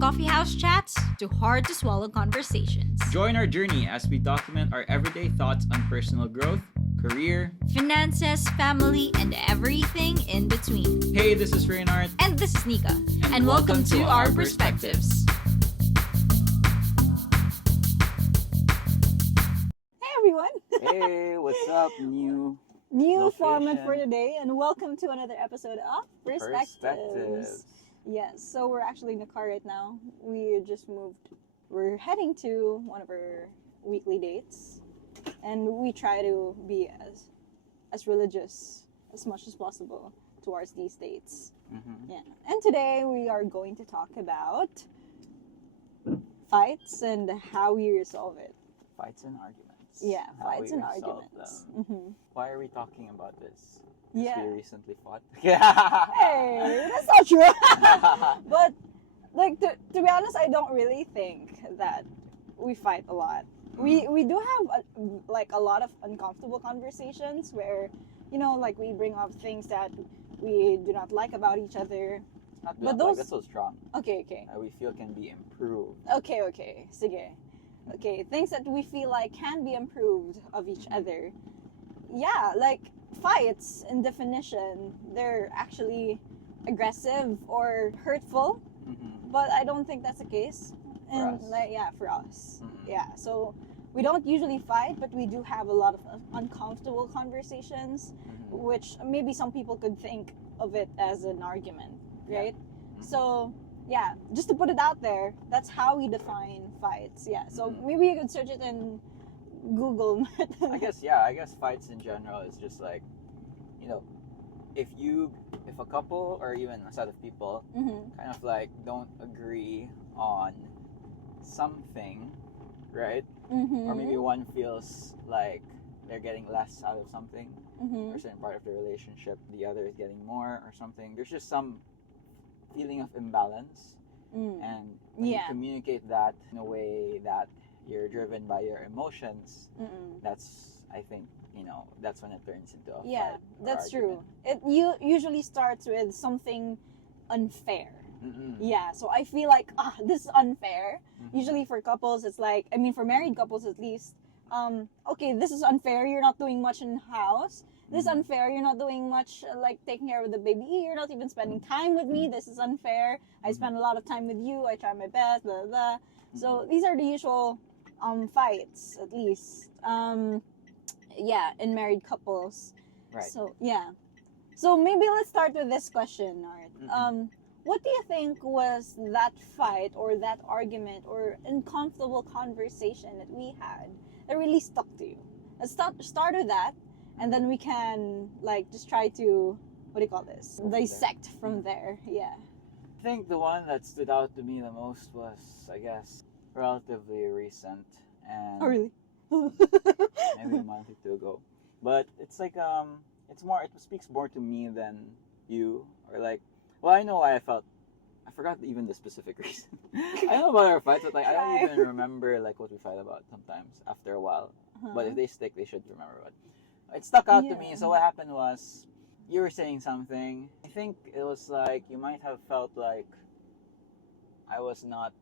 coffee house chats to hard to swallow conversations. Join our journey as we document our everyday thoughts on personal growth, career, Finances, family, and everything in between. Hey, this is Reynard. And this is Nika. And welcome to our perspectives. Hey everyone! Hey, what's up, new New Location. format for today, and welcome to another episode of Perspectives. Perspectives? Yes, so we're actually in the car right now. We just moved. We're heading to one of our weekly dates, and we try to be as religious as much as possible towards these dates. Mm-hmm. Yeah, and today we are going to talk about fights and how we resolve it. Fights and arguments. Yeah, How fights we and resolve arguments. them. Hmm. Why are we talking about this? 'Cause Yeah. we recently fought. Yeah. Hey, that's not true. But like to be honest, I don't really think that we fight a lot. We do have a lot of uncomfortable conversations where, like we bring up things that we do not like about each other. Not But like those- that's so strong. Okay. We feel can be improved. Okay. Sige. Okay, things that we feel like can be improved of each other. Yeah, like fights in definition, they're actually aggressive or hurtful, Mm-hmm. but I don't think that's the case. And us. for us. Mhm. Yeah, so we don't usually fight, but we do have a lot of uncomfortable conversations, Mm-hmm. which maybe some people could think of it as an argument, Yeah. right? Mhm. So, yeah, just to put it out there, that's how we define fights. Yeah, so Mhm. maybe you could search it in Google. I guess fights in general is just like, if a couple or even a set of people Mhm. kind of like don't agree on something, right? Mhm. Or maybe one feels like they're getting less out of something Mhm. or a certain part of the relationship, the other is getting more or something. There's just some feeling of imbalance, Mm. and when you Yeah. communicate that in a way that you're driven by your emotions, Mm-mm. that's, I think, that's when it turns into a Yeah, fight or that's argument. true. It usually starts with something unfair. Mm-mm. Yeah, so I feel like this is unfair. Mhm. Usually for couples, it's like, I mean, for married couples at least, okay, this is unfair. You're not doing much in the house. This is Mhm. unfair. You're not doing much, like taking care of the baby. You're not even spending time with me. This is unfair. I Mhm. spend a lot of time with you. I try my best. Blah blah. Blah. So Mhm. these are the usual fights, at least. Yeah, in married couples. Right. So yeah. So maybe let's start with this question, Art. Mhm. What do you think was that fight or that argument or uncomfortable conversation that we had that really stuck to you? Let's start with that, and then we can just try to, what do you call this? Go from there. Dissect from there. Yeah. I think the one that stood out to me the most was, I guess, relatively recent, and Oh really? maybe a month or two ago. But it's like it speaks more to me than you, or like, well, I know why I felt. I forgot even the specific reason. I know about our fights, but I don't Try. even remember what we fight about sometimes after a while. But if they stick, they should remember. But it stuck out to me. Yeah. So what happened was, you were saying something. I think it was like you might have felt like I was not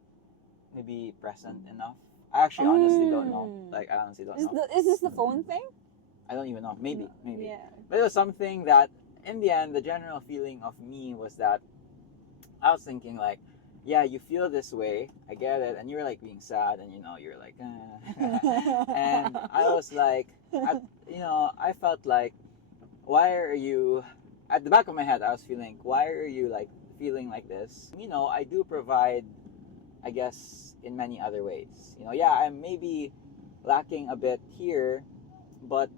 maybe present enough. I actually honestly don't know. I honestly don't know. Is this the phone thing? I don't even know. Maybe. Yeah. But it was something that, in the end, the general feeling of me was that I was thinking like, yeah, you feel this way. I get it. And you were like being sad, and you're like, and I was like, I felt like, why are you? At the back of my head, I was feeling, why are you like feeling like this? I do provide, I guess, in many other ways. Yeah, I'm maybe lacking a bit here, but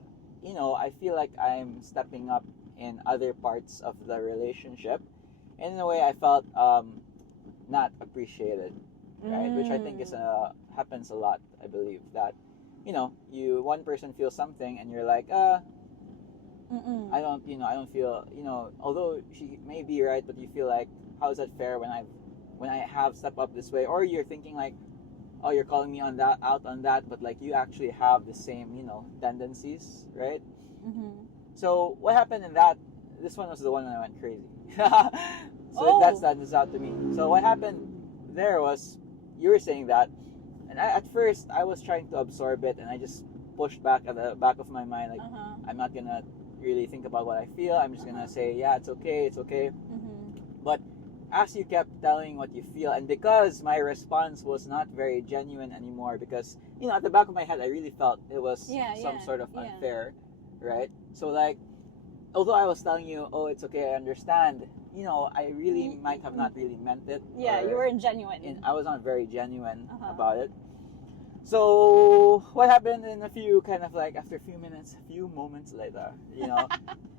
I feel like I'm stepping up in other parts of the relationship. And in a way, I felt not appreciated, right? Which I think is happens a lot. I believe that one person feels something, and you're like, Mm-mm. I don't feel, although she may be right, but you feel like, how is that fair when I have stepped up this way? Or you're thinking like, oh, you're calling me out on that, but like you actually have the same, tendencies, right? Mm-hmm. So what happened in that? This one was the one that I went crazy. So Oh. that stands out to me. So what happened there was, you were saying that, and at first I was trying to absorb it, and I just pushed back at the back of my mind, like I'm not gonna really think about what I feel. I'm just gonna say, yeah, it's okay, it's okay. But as you kept telling what you feel, and because my response was not very genuine anymore, because at the back of my head I really felt it was some sort of unfair, right? So like, although I was telling you, oh, it's okay, I understand, I really might have not really meant it. Yeah, you weren't genuine. And I was not very genuine about it. So what happened in after a few moments later,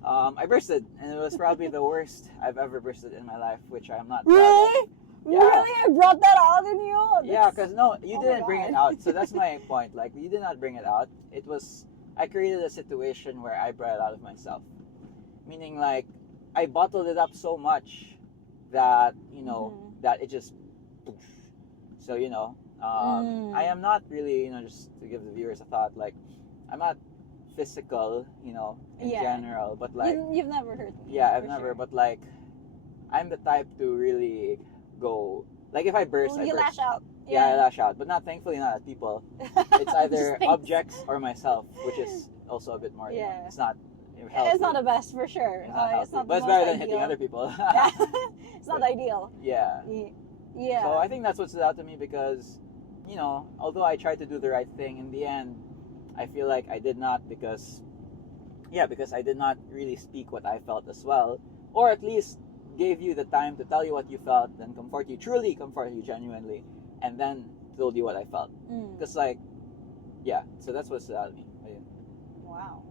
I bursted, and it was probably the worst I've ever bursted in my life, which I'm not proud of. Really? Yeah. Really? I brought that out in you? Yeah, because no, you Oh my didn't bring it God. out. So that's my point. Like, you did not bring it out. It was, I created a situation where I brought it out of myself. Meaning, like, I bottled it up so much that, that it just, so, I am not really, just to give the viewers a thought, like, I'm not physical, in general, but like, You've never hurt me. yeah, I've for never, sure. but like, I'm the type to really go, like, if I burst, Well, I you burst. lash out. Yeah, I lash out, but thankfully not at people. It's either Just things. objects or myself, which is also a bit more. Yeah. It's not healthy. It's not the best for sure. It's not healthy, It's not but the it's most better than ideal. hitting other people. Yeah. It's not ideal. Yeah. Yeah. So I think that's what stood out to me, because, although I tried to do the right thing, in the end, I feel like I did not, because I did not really speak what I felt as well, or at least gave you the time to tell you what you felt and truly comfort you genuinely, and then told you what I felt. Because so that's what stood out to me. Wow.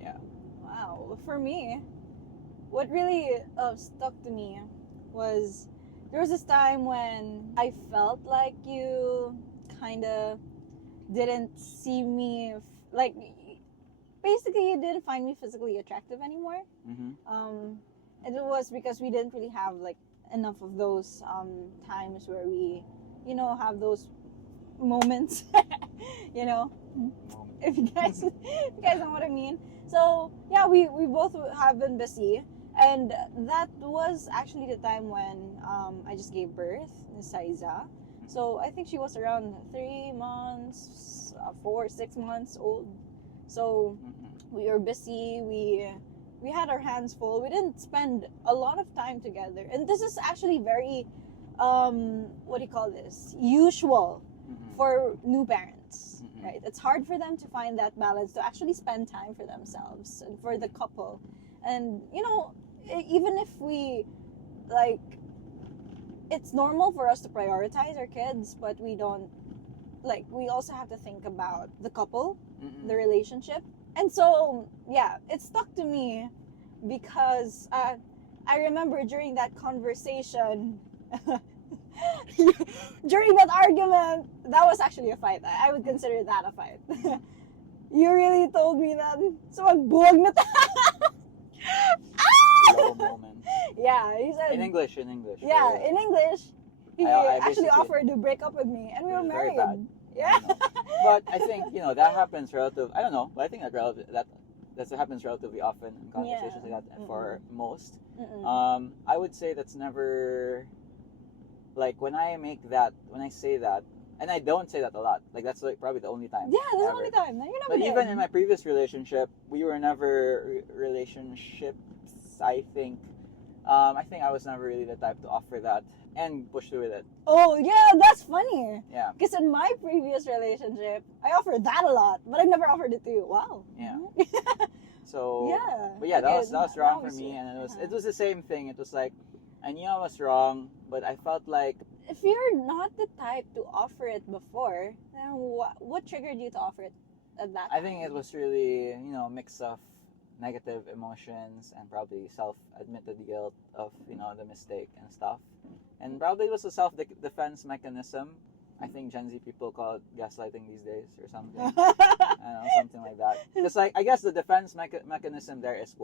Yeah. Wow. For me, what really stuck to me was there was this time when I felt like you kind of didn't see me, like, basically you didn't find me physically attractive anymore. And it was because we didn't really have like enough of those times where we, have those moments, if you guys know what I mean. So yeah, we both have been busy, and that was actually the time when I just gave birth to Saiza. So I think she was around 3 months, 6 months old. So we were busy. We had our hands full. We didn't spend a lot of time together, and this is actually very what do you call this, usual for new parents, right? It's hard for them to find that balance, to actually spend time for themselves and for the couple. And even if we, like, it's normal for us to prioritize our kids, but we don't, like, we also have to think about the couple, the relationship. And so yeah, it stuck to me because I remember during that conversation during that argument, that was actually a fight. I would consider that a fight. You really told me that someone buwag na Low moment. Yeah, he said In English. Yeah, in English. He I actually basically- offered to break up with me, and we were It was very married. bad. Yeah. But I think that happens I don't know, but I think that happens relatively often in conversations like that for most. I would say that's never, like, when I say that, and I don't say that a lot, like, that's like probably the only time. Yeah, that's the ever. only time. You never But did. even in my previous relationship, we were never relationships, I think. I think I was never really the type to offer that and push through with it. Oh yeah, that's funny. Yeah. Because in my previous relationship, I offered that a lot, but I never offered it to you. Wow. Yeah. So Yeah. But yeah, Okay, that was wrong for was me, it. and it was the same thing. It was like, I knew I was wrong, but I felt like, If you're not the type to offer it before, then what triggered you to offer it at that I time? think it was really, a mix of negative emotions and probably self-admitted guilt of, the mistake and stuff. And probably it was a self-defense mechanism. I think Gen Z people call it gaslighting these days or something. I don't know, something like that. Because, like, I guess the defense mechanism there is,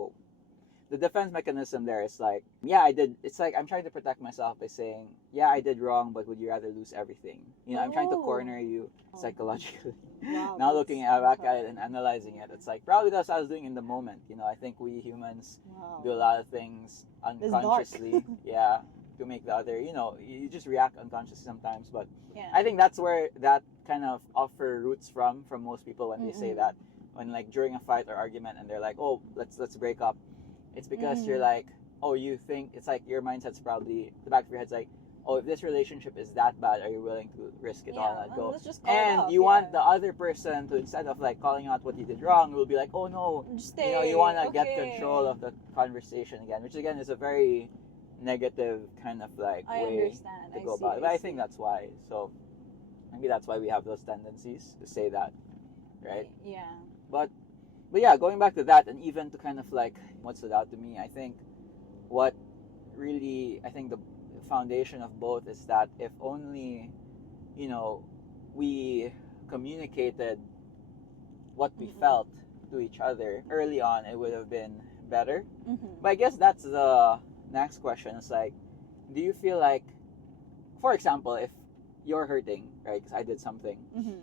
the defense mechanism there is like, yeah, I did. It's like I'm trying to protect myself by saying, yeah, I did wrong, but would you rather lose everything? I'm trying to corner you psychologically. Wow, Now that's looking back at it hard. and analyzing it, it's like probably that's what I was doing in the moment. I think we humans Wow. do a lot of things It's dark. unconsciously. Yeah, to make the other, you just react unconsciously sometimes. But Yeah. I think that's where that kind of offer roots from most people when they say Mm-mm. that, when like during a fight or argument and they're like, oh, let's break up. It's because you're Mm. like, oh, you think it's like your mindset's probably the back of your head's like, oh, if this relationship is that bad, are you willing to risk it all Yeah, and go? let's just call it And off, you want the yeah. other person to, instead of like calling out what you did wrong, will be like, oh no, Just you stay. want to get okay. control of the conversation again, which again is a very negative kind of like I way understand. to I go see, about it. But I see. think that's why. So maybe that's why we have those tendencies to say that, right? Yeah. But yeah, going back to that, and even to kind of like what stood out to me, I think what really, I think the foundation of both is that if only, we communicated what we Mhm. felt to each other early on, it would have been better. Mm-hmm. But I guess that's the next question. It's like, do you feel like, for example, if you're hurting, right? Because I did something, Mm-hmm.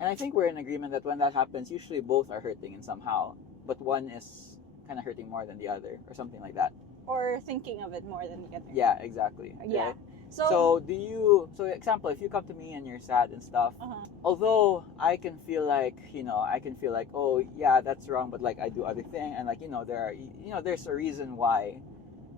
and I think we're in agreement that when that happens, usually both are hurting in somehow, but one is kind of hurting more than the other, or something like that. Or thinking of it more than the other. Yeah, exactly. Yeah. Right? So. So example, if you come to me and you're sad and stuff, Uh-huh. although I can feel like, oh yeah, that's wrong, but like I do other thing, and like, there's a reason why.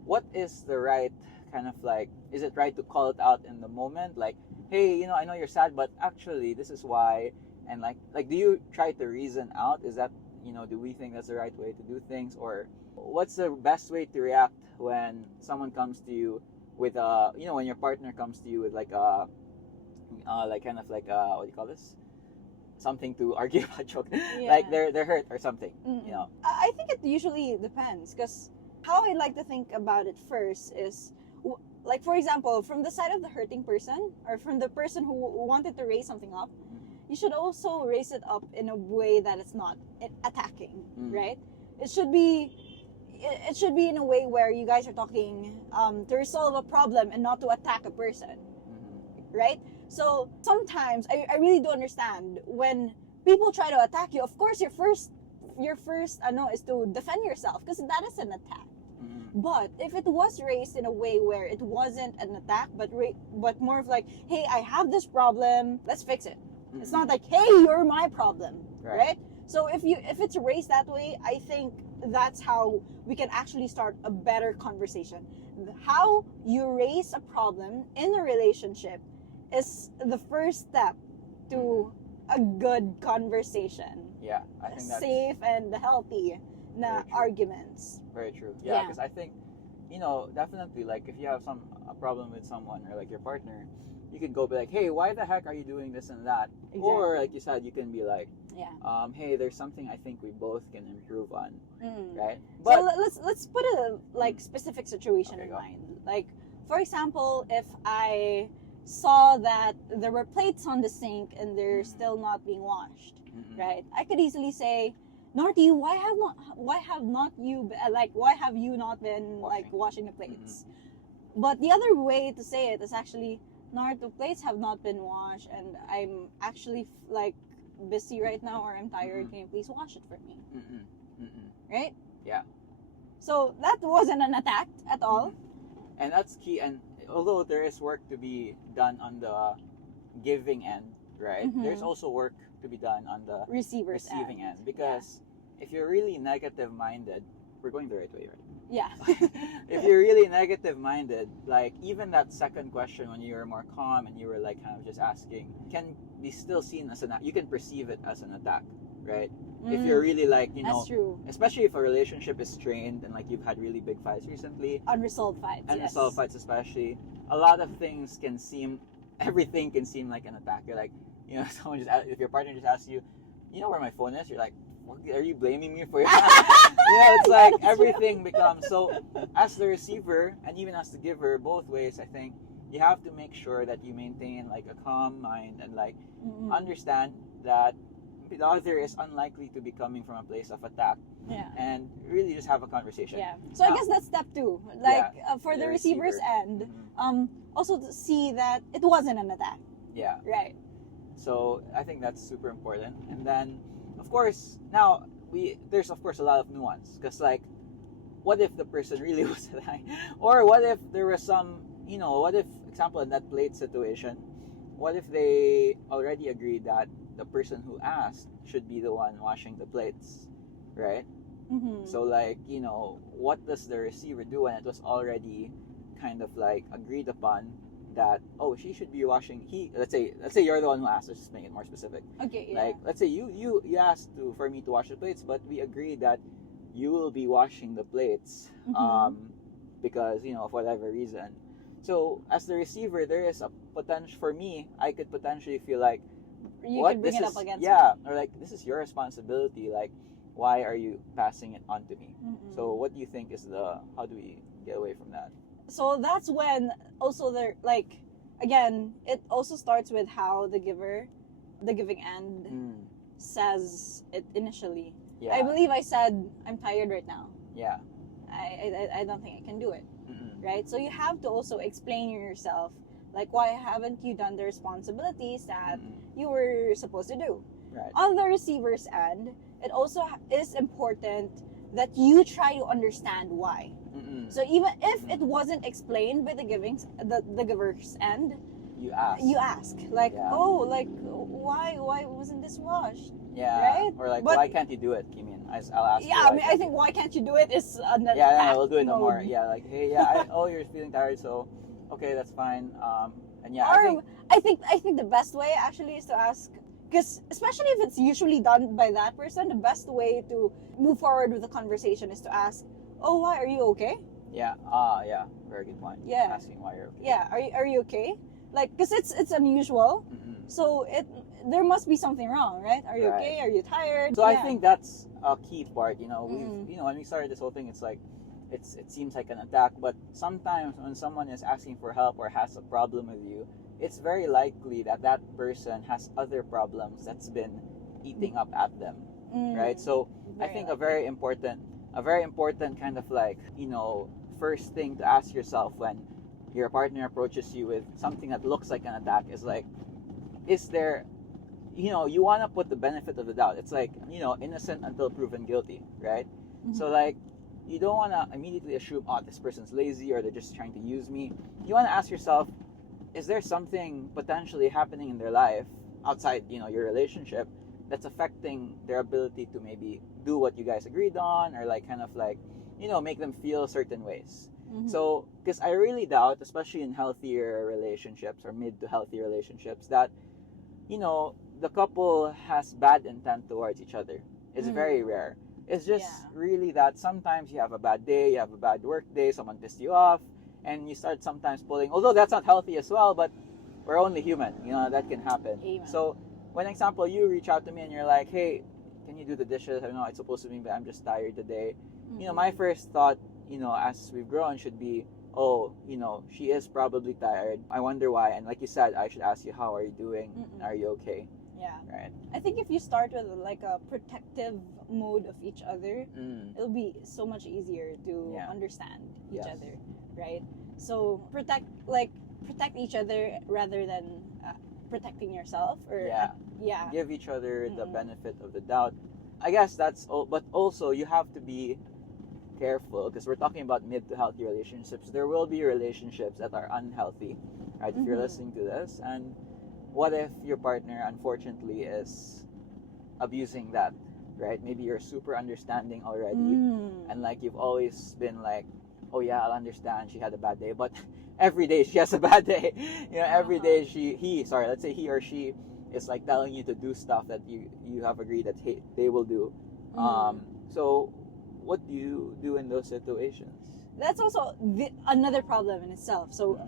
What is the right kind of like, is it right to call it out in the moment? Like, hey, I know you're sad, but actually this is why. And like do you try to reason out? Is that, do we think that's the right way to do things? Or what's the best way to react when someone comes to you with when your partner comes to you with like like kind of like what do you call this? Something to argue about, joke. Like Yeah. they're hurt or something, Mm-mm. I think it usually depends, because how I like to think about it first is, like, for example, from the side of the hurting person, or from the person who wanted to raise something up, you should also raise it up in a way that it's not attacking, Mm. right? It should be in a way where you guys are talking to resolve a problem and not to attack a person, Mhm. right? So sometimes I really do understand when people try to attack you. Of course, your first is to defend yourself, because that is an attack. Mhm. But if it was raised in a way where it wasn't an attack, but more of like, hey, I have this problem, let's fix it. It's not like, hey, you're my problem, right? So if it's raised that way, I think that's how we can actually start a better conversation. How you raise a problem in a relationship is the first step to a good conversation. Yeah, I think that's Safe and healthy Very true. arguments. very true. Yeah, Yeah. because I think, definitely, like if you have a problem with someone or like your partner, you could go be like, hey, why the heck are you doing this and that? Or Exactly. like you said, you can be like, Yeah. hey, there's something I think we both can improve on, Mm. right? So let's put a like specific situation Okay, in go. mind. Like, for example, if I saw that there were plates on the sink and they're still not being washed, Mm-mm. right? I could easily say, Narty, why have you not been like washing the plates? But the other way to say it is actually, Nart, the plates have not been washed, and I'm actually like busy right now, or I'm tired. Mhm. Can you please wash it for me? Mm-mm. Mm-mm. Right? Yeah. So that wasn't an attack at all. And that's key. And although there is work to be done on the giving end, right? Mhm. There's also work to be done on the Receivers receiving end. Because if you're really negative minded, we're going the right way, right? Yeah. If you're really negative minded, like even that second question when you were more calm and you were like kind of just asking, can be still seen as you can perceive it as an attack, right? If you're really like, That's true. especially if a relationship is strained and like you've had really big fights recently, Unresolved fights. unresolved fights especially, a lot of things can seem, everything can seem like an attack. You're like, someone if your partner just asks you, where my phone is, you're like, are you blaming me for your it's like That's everything becomes so. As the receiver and even as the giver, both ways, I think you have to make sure that you maintain like a calm mind and like Mm-mm. understand that the other is unlikely to be coming from a place of attack, Yeah. and really just have a conversation. Yeah. So I guess that's step 2. Like for the receiver's receiver. end, Mhm. also to see that it wasn't an attack. Yeah. Right. So I think that's super important. And then, of course, now there's of course a lot of nuance because like what if the person really was lying? Or what if there was some, what if, example, in that plate situation, what if they already agreed that the person who asked should be the one washing the plates, right? Mm-hmm. So like, what does the receiver do when it was already kind of like agreed upon that, oh, she should be washing, let's say you're the one who asked, let's just make it more specific. Okay, yeah. Like, let's say you asked for me to wash the plates, but we agreed that you will be washing the plates, because, of whatever reason. So as the receiver, there is a potential for me, I could potentially feel like, you what, can bring this it is, up against yeah, or like, this is your responsibility, like, why are you passing it on to me? Mm-mm. So what do you think is how do we get away from that? So that's when also like, again, it also starts with how the giving end says it initially. Yeah. I believe I said, I'm tired right now. Yeah. I don't think I can do it. Mm-mm. Right? So you have to also explain yourself, like, why haven't you done the responsibilities that you were supposed to do? Right. On the receiver's end, it also is important that you try to understand why. Mm-mm. So even if it wasn't explained by the giver's end, You ask. you ask, like, Yeah. oh, like, why wasn't this washed? Yeah. Right? Or like, But- why can't you do it, Kimin? I'll ask you. Yeah, why I mean, I can't think you- why can't you do it is another. Yeah, we'll do it no mode. more. Yeah, like, hey, yeah, oh, you're feeling tired, so okay, that's fine. And yeah, Or I think the best way actually is to ask, because especially if it's usually done by that person, the best way to move forward with the conversation is to ask, oh, why, are you okay? yeah, yeah, very good point. Yeah. Asking why you're okay. Yeah, are you okay? Like, because it's unusual, Mm-mm. so there must be something wrong, right? Are you Right. okay? Are you tired? So I Yeah. think that's a key part. We've Mm-mm. when we started this whole thing, it's like it seems like an attack, but sometimes when someone is asking for help or has a problem with you, it's very likely that that person has other problems that's been eating up at them, right? So I think a very important kind of like, first thing to ask yourself when your partner approaches you with something that looks like an attack is like, is there, you want to put the benefit of the doubt. It's like, innocent until proven guilty, right? So like, you don't want to immediately assume, oh, this person's lazy or they're just trying to use me. You want to ask yourself, is there something potentially happening in their life outside, your relationship that's affecting their ability to maybe do what you guys agreed on, or like kind of like, make them feel certain ways. So, because I really doubt, especially in healthier relationships or mid to healthy relationships, that, the couple has bad intent towards each other. It's very rare. It's just really that sometimes you have a bad day, you have a bad work day, someone pissed you off, and you start sometimes pulling, although that's not healthy as well, but we're only human, that can happen. Amen. So, when example, you reach out to me and you're like, hey, can you do the dishes? I know it's supposed to be, but I'm just tired today. My first thought, as we've grown should be, oh, she is probably tired. I wonder why. And like you said, I should ask you, how are you doing? Are you okay? Yeah. Right. I think if you start with like a protective mode of each other, it'll be so much easier to understand each Yes. other, right? So protect each other rather than protecting yourself, or Give each other the Mm-mm. benefit of the doubt. I guess that's all, but also you have to be careful because we're talking about mid to healthy relationships. There will be relationships that are unhealthy, right? If you're Mhm. listening to this, and what if your partner unfortunately is abusing that, right? Maybe you're super understanding already, and like you've always been like, oh yeah, I'll understand, she had a bad day, but every day she has a bad day. Every day let's say he or she is like telling you to do stuff that you have agreed that they will do. So what do you do in those situations? That's also another problem in itself. So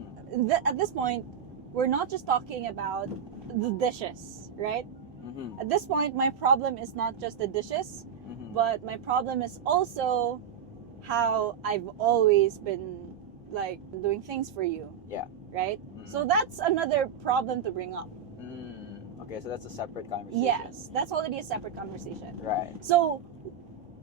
at this point, we're not just talking about the dishes, right? Mm-hmm. At this point, my problem is not just the dishes, Mm-hmm. but my problem is also how I've always been like doing things for you. Yeah. Right? Mhm. So that's another problem to bring up. Okay, so that's a separate conversation. Yes, that's already a separate conversation. Right. So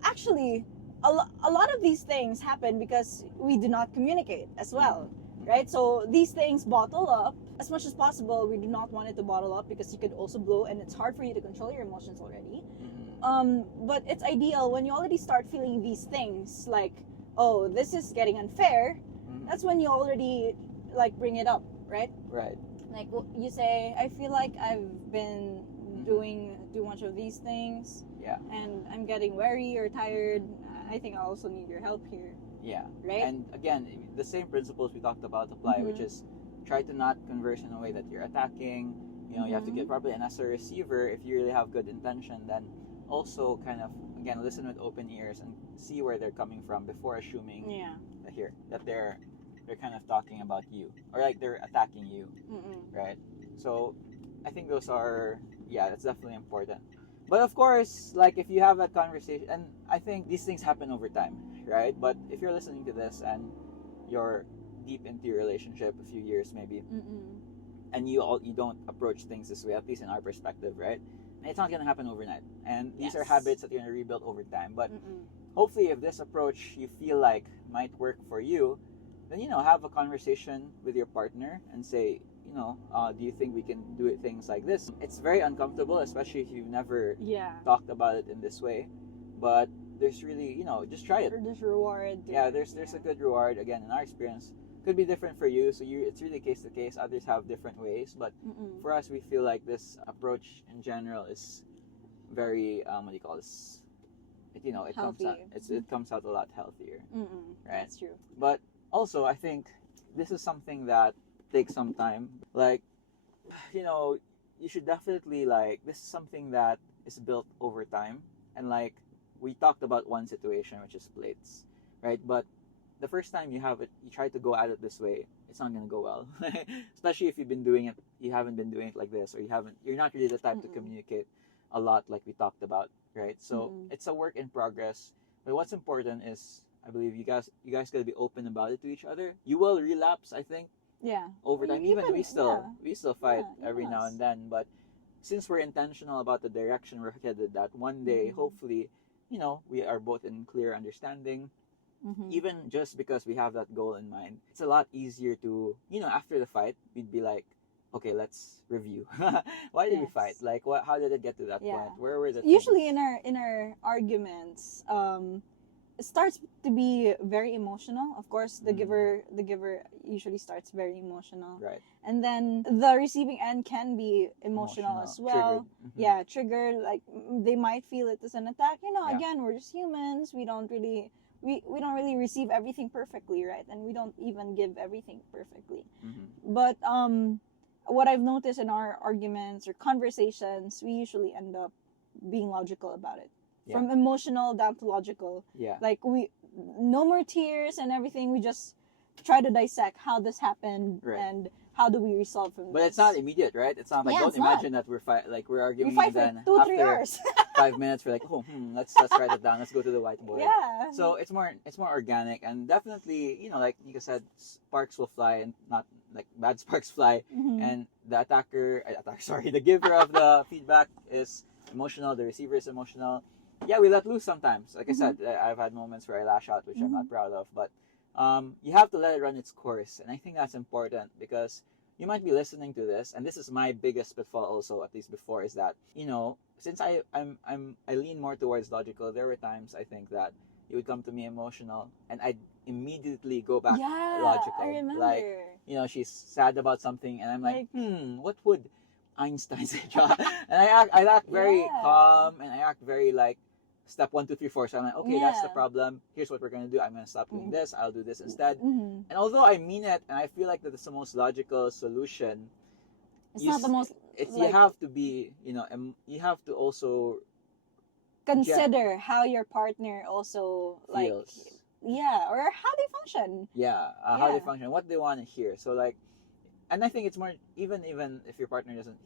actually, a lot of these things happen because we do not communicate as well, right? So these things bottle up as much as possible. We do not want it to bottle up because you could also blow, and it's hard for you to control your emotions already. Mm-hmm. But it's ideal when you already start feeling these things, like oh, this is getting unfair, Mhm. that's when you already like bring it up, right? Right. Like you say, I feel like I've been Mhm. doing too much of these things, Yeah. and I'm getting weary or tired. I think I also need your help here, Yeah. right? And again, the same principles we talked about apply, which Mhm. is try to not converse in a way that you're attacking. You know, you have to get Mhm. properly. And as a receiver, if you really have good intention, then also kind of again listen with open ears and see where they're coming from before assuming Yeah. that they're kind of talking about you or like they're attacking you, Mm-mm. right? So I think those are that's definitely important. But of course, like if you have that conversation, and I think these things happen over time, right? But if you're listening to this and you're deep into your relationship, a few years maybe, Mm-mm. and you don't approach things this way, at least in our perspective, right? It's not gonna happen overnight, and these are Yes. habits that you're gonna rebuild over time. But Mm-mm. hopefully, if this approach you feel like might work for you, then have a conversation with your partner and say, do you think we can do it things like this? It's very uncomfortable, especially if you've never Yeah. talked about it in this way. But there's really, just try it. Or just reward. Yeah, there's a good reward. Again, in our experience, could be different for you. So it's really case to case. Others have different ways, but Mm-mm. for us, we feel like this approach in general is very what do you call this? It comes out Healthy. it comes out a lot healthier. Mm-mm. Right. That's true. But also, I think this is something that takes some time. Like, you should definitely this is something that is built over time. And like we talked about one situation, which is plates, right? But the first time you try to go at it this way, it's not gonna go well. Especially if you haven't been doing it like this, or you're not really the type to Mm-mm. communicate a lot, like we talked about, right? So Mm-mm. it's a work in progress. But what's important is, I believe you guys gotta be open about it to each other. You will relapse, I think, Yeah. over time. Even we still fight Yeah, every now yes. and then, but since we're intentional about the direction we're headed, that one day, Mhm. hopefully, we are both in clear understanding. Mm-hmm. Even just because we have that goal in mind, it's a lot easier to, after the fight, we'd be like, okay, let's review. Why did we Yes. fight? Like, how did it get to that Yeah. point? Where were the Usually things? in our arguments, it starts to be very emotional. Of course, the giver usually starts very emotional, Right. and then the receiving end can be emotional as well. Triggered. Mhm. Yeah, triggered. Like they might feel it as an attack. Yeah. Again, we're just humans. We don't really receive everything perfectly, right? And we don't even give everything perfectly. Mhm. But what I've noticed in our arguments or conversations, we usually end up being logical about it. Yeah. From emotional down to logical. Yeah. Like no more tears and everything. We just try to dissect how this happened Right. and how do we resolve from But this. it's not immediate, right? It's not like, Yeah, don't it's not. imagine that we're arguing We fight and for then 2-3 after hours. 5 minutes we're like, let's write it down. Let's go to the whiteboard. Yeah. So it's more organic, and definitely, like Nika said, sparks will fly and not like bad sparks fly. Mhm. And the the giver of the feedback is emotional, the receiver is emotional. Yeah, we let loose sometimes. Like I said, I've had moments where I lash out, which I'm not proud of, but you have to let it run its course, and I think that's important because you might be listening to this, and this is my biggest pitfall also, at least before, is that since I lean more towards logical, there were times I think that you would come to me emotional, and I'd immediately go back Yeah, logical. I remember. Like, she's sad about something, and I'm like, what would Einstein say, John? And I act very Yeah. calm, and I act very like step 1, 2, 3, 4. So I'm like, okay, that's the Yeah. problem. Here's what we're gonna do. I'm gonna stop doing this. I'll do this instead. Mhm. And although I mean it, and I feel like that it's the most logical solution, It's you not the s- most it's like- you have to be, you have to also consider how your partner also like feels. yeah, or how they function. Yeah, how they Yeah. function, what they want to hear. So like, and I think it's more even if your partner doesn't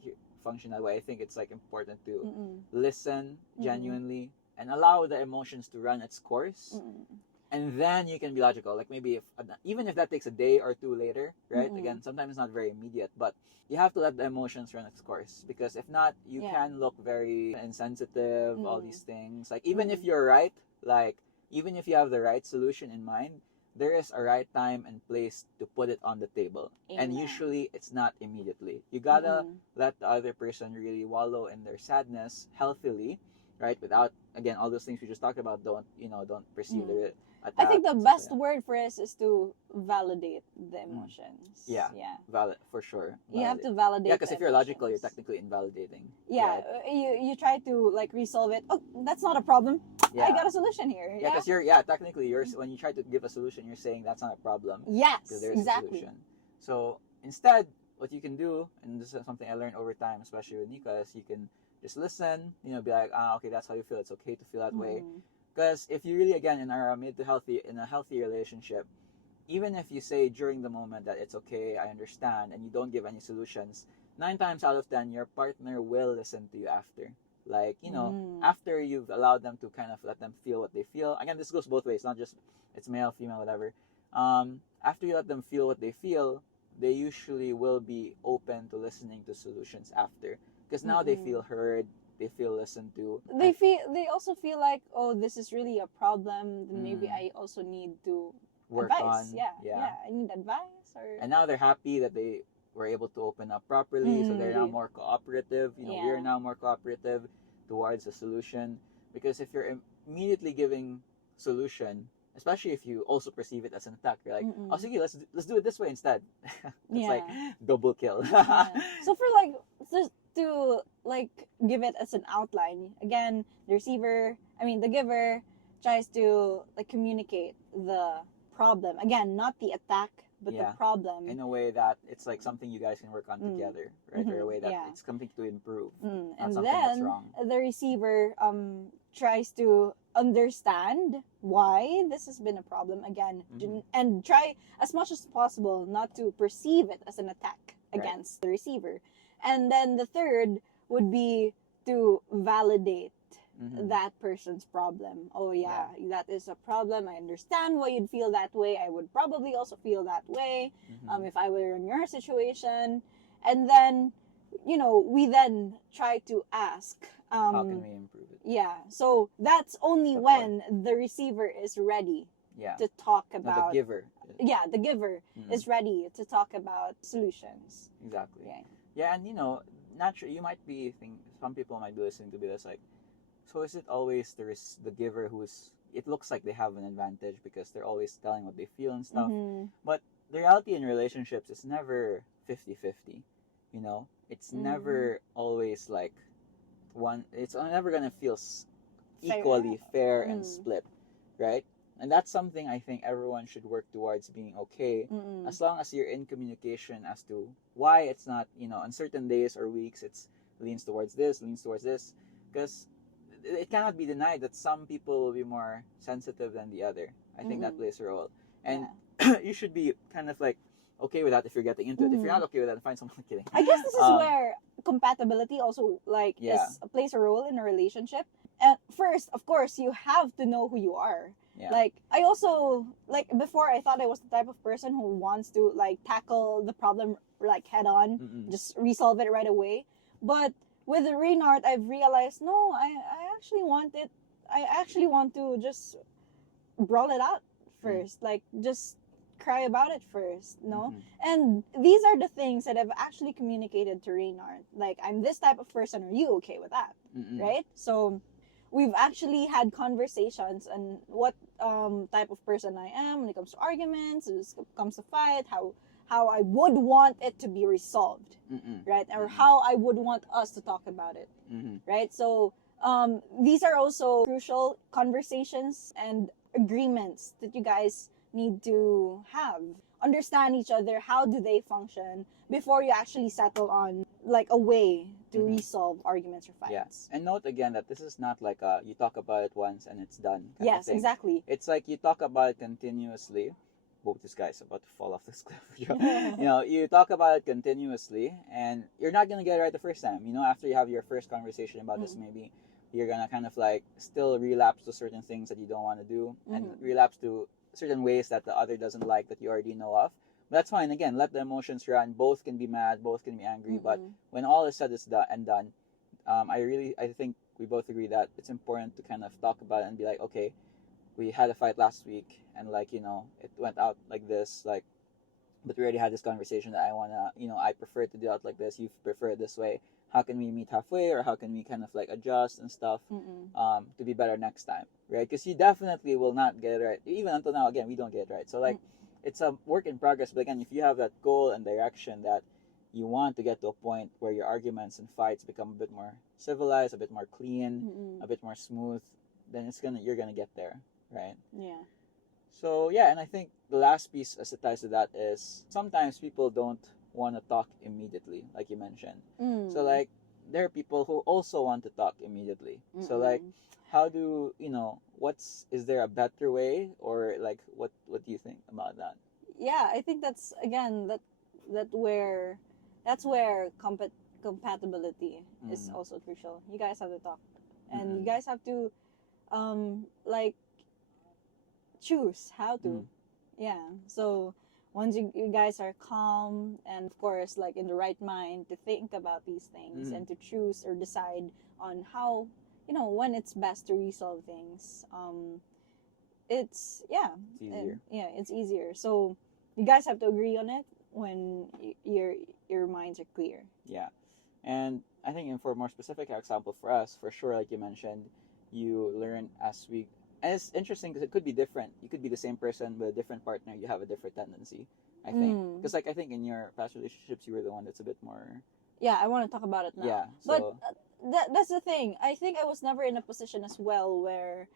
function that way, I think it's like important to Mm-mm. listen Mm-mm. genuinely and allow the emotions to run its course, Mm-mm. and then you can be logical. Like maybe even if that takes a day or two later, right? Mm-mm. Again, sometimes it's not very immediate, but you have to let the emotions run its course, because if not, you Yeah. can look very insensitive. All Mm. these things, like even if Mm. you're right, like even if you have the right solution in mind, there is a right time and place to put it on the table. And Amen. usually it's not immediately. You gotta Mm-mm. let the other person really wallow in their sadness healthily, right? Without, again, all those things we just talked about, don't perceive the attack. I think the stuff best like word for us is to validate the emotions. Yeah. Yeah. that. Valid for sure. You have Validate. to validate. Yeah, because the if you're logical, you're emotions. technically invalidating. Yeah, right? you try to like resolve it. Oh, that's not a problem. Yeah. I got a solution here. Yeah, Yeah. because technically when you try to give a solution, you're saying that's not a problem. Yes. Because there's a Exactly. solution. So instead, what you can do, and this is something I learned over time, especially with Nika, is you can just listen. Be like, okay, that's how you feel. It's okay to feel that way. Mm. Because if you really, again, in a healthy relationship, even if you say during the moment that it's okay, I understand, and you don't give any solutions, 9 times out of 10, your partner will listen to you after. Like, after you've allowed them to kind of let them feel what they feel. Again, this goes both ways, not just it's male, female, whatever. After you let them feel what they feel, they usually will be open to listening to solutions after. Because now they feel heard, they feel listened to. They also feel like, oh, this is really a problem. Then maybe I also need to work advice. on. Yeah. I need advice or. And now they're happy that they were able to open up properly, so they're now more cooperative. We're now more cooperative towards a solution. Because if you're immediately giving solution, especially if you also perceive it as an attack, you're like, oh, sige, let's do it this way instead. It's like double kill. Yeah. So for like just to like give it as an outline again, the giver tries to like communicate the problem again, not the attack but the problem in a way that it's like something you guys can work on together, right? Or a way that it's something to improve, not and something that's then wrong. the receiver tries to understand why this has been a problem again, and try as much as possible not to perceive it as an attack against the receiver. And then the third would be to validate that person's problem. Oh yeah, that is a problem. I understand why you'd feel that way. I would probably also feel that way if I were in your situation. And then we then try to ask how can we improve it? Yeah, so that's only when the receiver is ready to talk about. No, the giver. Yeah, the giver is ready to talk about solutions. Exactly. Yeah, and naturally, you might be some people might be listening to this like, so is it always the giver it looks like they have an advantage because they're always telling what they feel and stuff. But the reality in relationships is never 50-50. It's never always like it's never gonna feel equally fair and split, right? And that's something I think everyone should work towards being okay, as long as you're in communication as to why it's not, on certain days or weeks it's leans towards this, because it cannot be denied that some people will be more sensitive than the other. I think that plays a role, and you should be kind of like okay with that if you're getting into it. If you're not okay with that, find someone. Kidding. I guess this is where compatibility also plays a role in a relationship. And first, of course, you have to know who you are. Yeah. Like I also before I thought I was the type of person who wants to like tackle the problem like head on, just resolve it right away. But with Reynard, I've realized no, I actually want it. I actually want to just brawl it out first, like just cry about it first, no? And these are the things that I've actually communicated to Reynard. Like, I'm this type of person. Are you okay with that? Right? So we've actually had conversations on what type of person I am when it comes to arguments, when it comes to fight, how I would want it to be resolved, right? Or how I would want us to talk about it, right? So these are also crucial conversations and agreements that you guys need to have. Understand each other, how do they function, before you actually settle on like a way to resolve arguments or fights. Yeah. And note again that this is not like you talk about it once and it's done. Yes, exactly. It's like you talk about it continuously. Whoa, this guy's about to fall off this cliff. You talk about it continuously, and you're not gonna get it right the first time. After you have your first conversation about this, maybe you're gonna kind of like still relapse to certain things that you don't want to do, and relapse to certain ways that the other doesn't like that you already know of. But that's fine. Again, let the emotions run. Both can be mad, both can be angry. But when all is said and done, I think we both agree that it's important to kind of talk about it and be like, okay, we had a fight last week, and it went out like this. Like, but we already had this conversation that I prefer to do it like this, you prefer it this way. How can we meet halfway, or how can we kind of like adjust and stuff to be better next time, right? Because you definitely will not get it right. Even until now, again, we don't get it right. So like, it's a work in progress. But again, if you have that goal and direction that you want to get to a point where your arguments and fights become a bit more civilized, a bit more clean, a bit more smooth, then you're gonna get there, right? Yeah. So yeah, and I think the last piece as it ties to that is sometimes people don't want to talk immediately, like you mentioned. So like, there are people who also want to talk immediately. So like, how do is there a better way, or like what do you think about that? Yeah, I think that's again that's where compatibility is also crucial. You guys have to talk, and you guys have to like choose how to. Yeah. So once you guys are calm and of course like in the right mind to think about these things and to choose or decide on how, when it's best to resolve things, it's easier. it's easier. So you guys have to agree on it when your minds are clear. Yeah. And I think, for a more specific example for us, for sure, like you mentioned, you learn as we. And it's interesting because it could be different. You could be the same person with a different partner. You have a different tendency, I think. Because like, I think in your past relationships, you were the one that's a bit more. Yeah, I want to talk about it now. Yeah. So... But that's the thing. I think I was never in a position as well where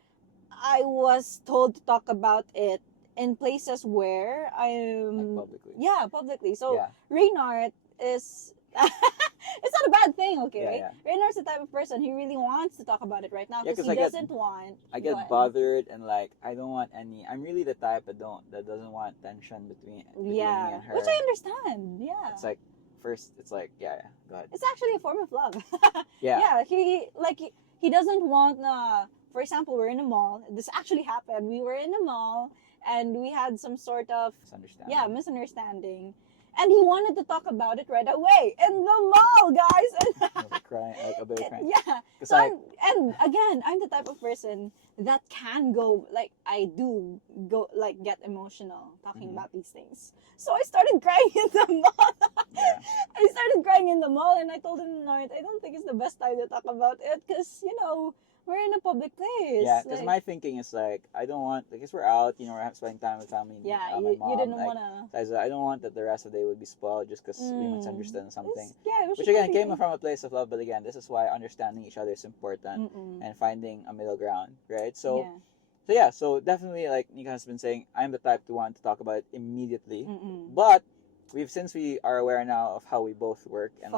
I was told to talk about it in places where I'm... Like publicly. Yeah, publicly. So Reynard is... It's not a bad thing, okay? Yeah, right? yeah. Reynard's the type of person, he really wants to talk about it right now because he doesn't want... I get bothered and like, I don't want any... I'm really the type that doesn't want tension between me and her. Which I understand, yeah. It's like, first, it's like, go ahead. It's actually a form of love. Yeah. He doesn't want, for example, we're in a mall. This actually happened. We were in a mall and we had some sort of misunderstanding. And he wanted to talk about it right away in the mall, guys. I was crying, like a baby crying. Yeah. So and again, I'm the type of person that can go, like, I do go, like, get emotional talking about these things. So I started crying in the mall. I started crying in the mall, and I told him, no, I don't think it's the best time to talk about it, because, we're in a public place. Yeah, because my thinking is like, I don't want, because we're out, we're spending time with family. Yeah, my mom, you didn't want to. I don't want that the rest of the day would be spoiled just because we misunderstood something. Which again came from a place of love, but again, this is why understanding each other is important and finding a middle ground, right? So definitely, like Nika has been saying, I'm the type to want to talk about it immediately. But since we are aware now of how we both work and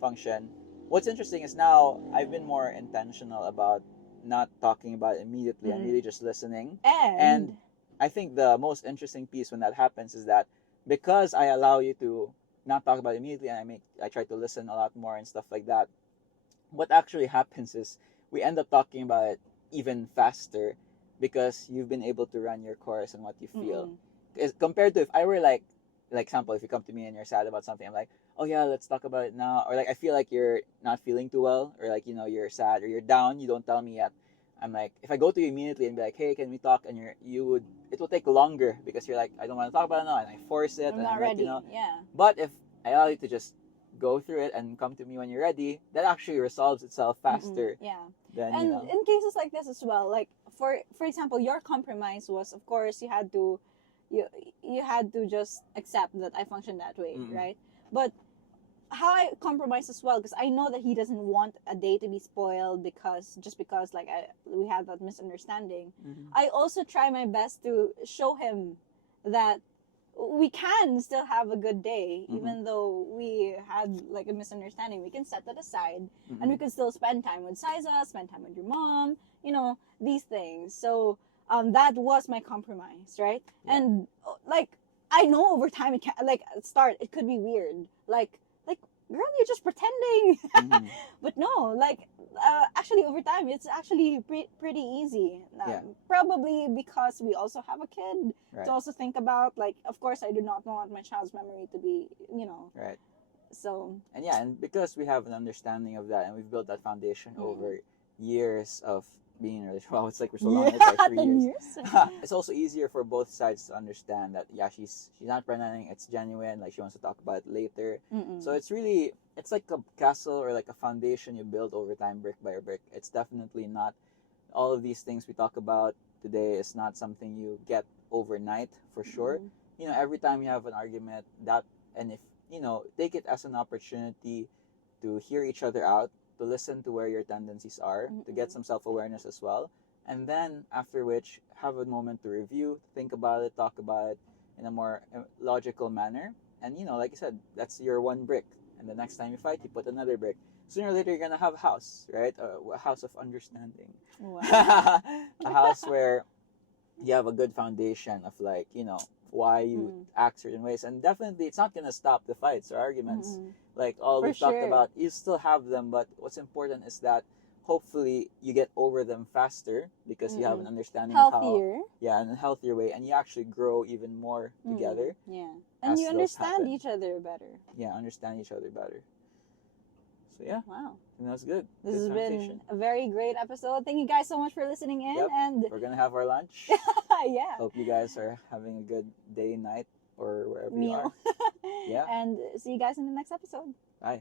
function. What's interesting is now I've been more intentional about not talking about it immediately and really just listening. And I think the most interesting piece when that happens is that because I allow you to not talk about it immediately and I try to listen a lot more and stuff like that, what actually happens is we end up talking about it even faster because you've been able to run your course and what you feel. Compared to if I were like example, if you come to me and you're sad about something, I'm like, oh yeah, let's talk about it now. Or like, I feel like you're not feeling too well, or like, you're sad or you're down, you don't tell me yet. I'm like, if I go to you immediately and be like, hey, can we talk? And it will take longer because you're like, I don't want to talk about it now, and I force it. I'm not ready. Yeah. But if I allow you to just go through it and come to me when you're ready, that actually resolves itself faster. Yeah. Than, in cases like this as well, like for example, your compromise was, of course, you had to just accept that I function that way, right? But how I compromise as well, because I know that he doesn't want a day to be spoiled because like we had that misunderstanding. I also try my best to show him that we can still have a good day even though we had like a misunderstanding. We can set that aside and we can still spend time with Siza, spend time with your mom, these things. So that was my compromise, right? And like, I know over time it can, like, it could be weird, like girl, you're just pretending. But no, like actually over time it's actually pretty easy. Probably because we also have a kid to also think about. Like, of course, I do not want my child's memory to be, right. So and because we have an understanding of that and we've built that foundation over years of being in a relationship. Wow, it's like we're so long. It's like 3 10 years. years. It's also easier for both sides to understand that yeah, she's not pretending. It's genuine. Like she wants to talk about it later. Mm-mm. So it's like a castle or like a foundation you build over time, brick by brick. It's definitely not all of these things we talk about today is not something you get overnight for sure. Mm. You know, every time you have an argument, and if take it as an opportunity to hear each other out, to listen to where your tendencies are, to get some self-awareness as well, and then after which have a moment to review, think about it, talk about it in a more logical manner. And like I said, that's your one brick. And the next time you fight, you put another brick. Sooner or later, you're gonna have a house, right? A house of understanding. Wow. A house where you have a good foundation of like why you act certain ways, and definitely it's not gonna stop the fights or arguments. Mm-mm. Like all For we've talked sure. about, you still have them, but what's important is that hopefully you get over them faster because you have an understanding of how, Healthier. in a healthier way, and you actually grow even more together. Yeah. And as you those understand happen. each other better. Yeah, understand each other better. So yeah, Wow. and that's good. This Good has been conversation. a very great episode. Thank you guys so much for listening in. Yep. And We're gonna have our lunch. yeah. Hope you guys are having a good day, night, or wherever you Meal. are. Yeah. And see you guys in the next episode. Bye.